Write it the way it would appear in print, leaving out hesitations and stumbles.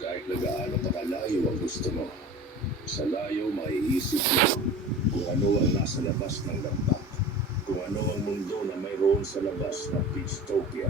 Kahit na gaano pa kalayo ang gusto mo, sa layo maiisip mo kung ano ang nasa labas ng lampak, kung ano ang mundo na mayroon sa labas ng Pitstopia.